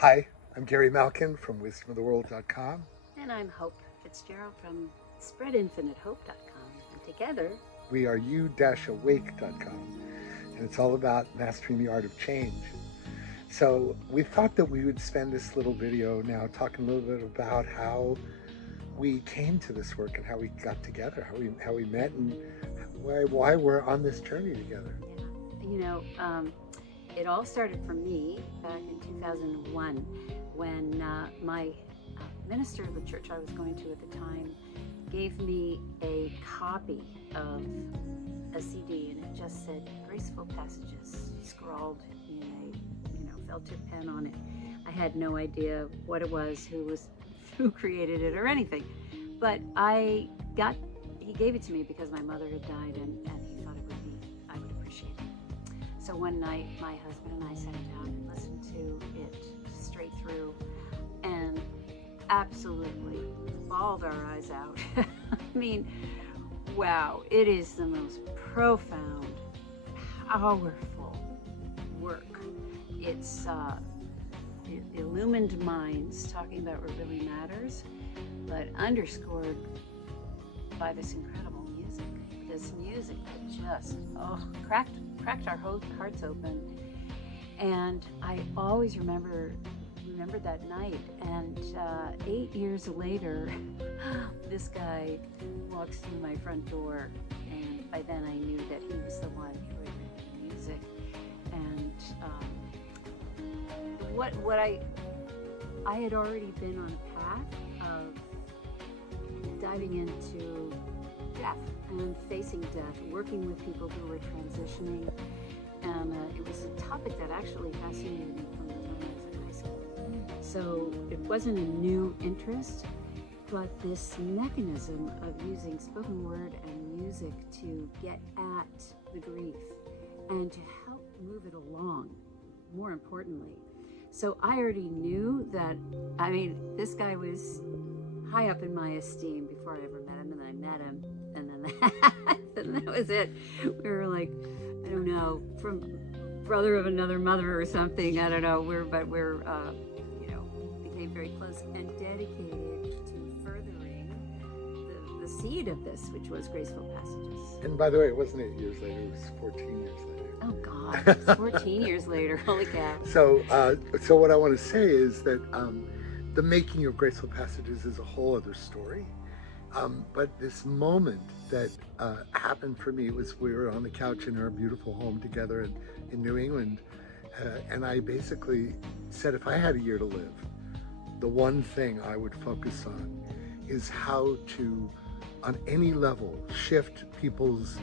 Hi, I'm Gary Malkin from wisdomoftheworld.com. And I'm Hope Fitzgerald from spreadinfinitehope.com. And together, We are u-awake.com, and it's all about mastering the art of change. So we thought that we would spend this little video now talking a little bit about how we came to this work and how we got together, how we met, and why we're on this journey together. yeah, it all started for me back in 2001 when my minister of the church I was going to at the time gave me a copy of a CD, and it just said Graceful Passages, scrawled in a felt tip pen on it. I had no idea what it was, who created it or anything, but he gave it to me because my mother had died, and he thought I would appreciate it. So one night my husband and I sat down and listened to it straight through and absolutely bawled our eyes out. I mean, wow, it is the most profound, powerful work. It's it illumined minds talking about what really matters, but underscored by this incredible music. This music that just cracked our hearts open. And I always remembered that night. And 8 years later, this guy walks through my front door, and by then I knew that he was the one who had written the music. And what I had already been on a path of diving into death and facing death, working with people who were transitioning, and it was a topic that actually fascinated me from the time I was in high school. So it wasn't a new interest, but this mechanism of using spoken word and music to get at the grief and to help move it along, more importantly. So I already knew that, this guy was high up in my esteem before I ever met him, and then I met him, and then that was it. We were like, I don't know, from brother of another mother or something, I don't know, we're became very close and dedicated to furthering the seed of this, which was Graceful Passages. And by the way, it wasn't 8 years later, it was 14 years later. Oh God, it's 14 years later, holy cow. So what I want to say is that the making of Graceful Passages is a whole other story. But this moment that happened for me was we were on the couch in our beautiful home together in New England, and I basically said if I had a year to live, the one thing I would focus on is how to, on any level, shift people's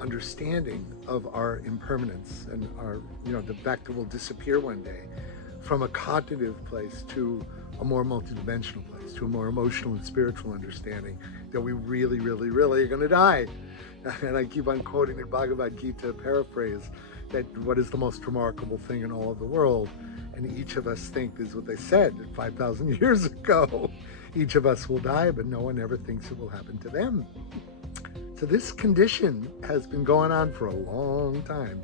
understanding of our impermanence and the fact that we'll disappear one day, from a cognitive place to a more multidimensional place, to a more emotional and spiritual understanding that we really, really, really are going to die. And I keep on quoting the Bhagavad Gita paraphrase, that what is the most remarkable thing in all of the world? And each of us think, is what they said 5,000 years ago. Each of us will die, but no one ever thinks it will happen to them. So this condition has been going on for a long time.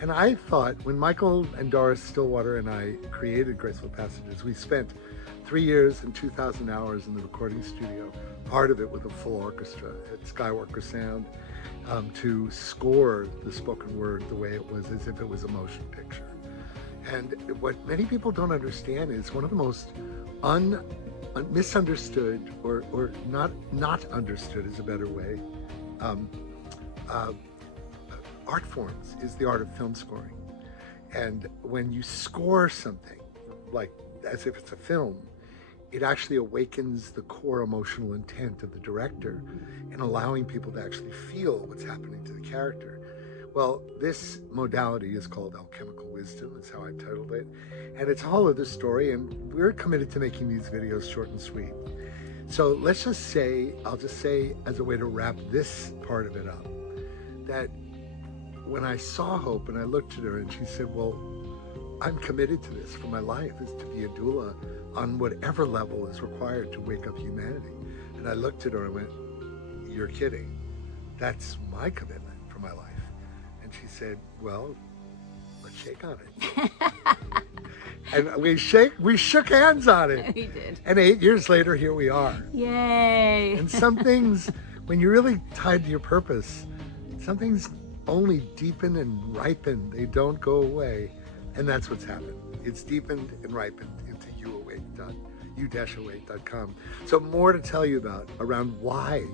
And I thought, when Michael and Doris Stillwater and I created Graceful Passages, we spent 3 years and 2,000 hours in the recording studio, part of it with a full orchestra at Skywalker Sound, to score the spoken word the way it was, as if it was a motion picture. And what many people don't understand is one of the most misunderstood, or not understood is a better way, art forms is the art of film scoring. And when you score something, like as if it's a film, it actually awakens the core emotional intent of the director and allowing people to actually feel what's happening to the character. Well, this modality is called alchemical wisdom. That's how I titled it. And it's a whole other story, and we're committed to making these videos short and sweet. So let's just say, I'll just say as a way to wrap this part of it up, that when I saw Hope and I looked at her and she said, well, I'm committed to this for my life, is to be a doula on whatever level is required to wake up humanity. And I looked at her and went, you're kidding. That's my commitment for my life. And she said, well, let's shake on it. And we shook hands on it. We did. And 8 years later, here we are. Yay! And some things, when you're really tied to your purpose, some things only deepen and ripen. They don't go away. And that's what's happened. It's deepened and ripened into u-awake.com. So more to tell you about around why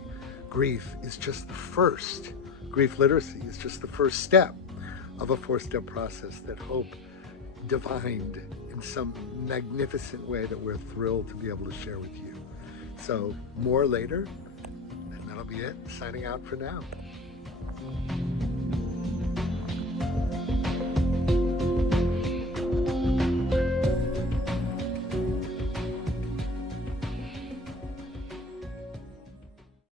grief is just the first. Grief literacy is just the first step of a 4-step process that Hope divined in some magnificent way that we're thrilled to be able to share with you. So more later, and that'll be it. Signing out for now.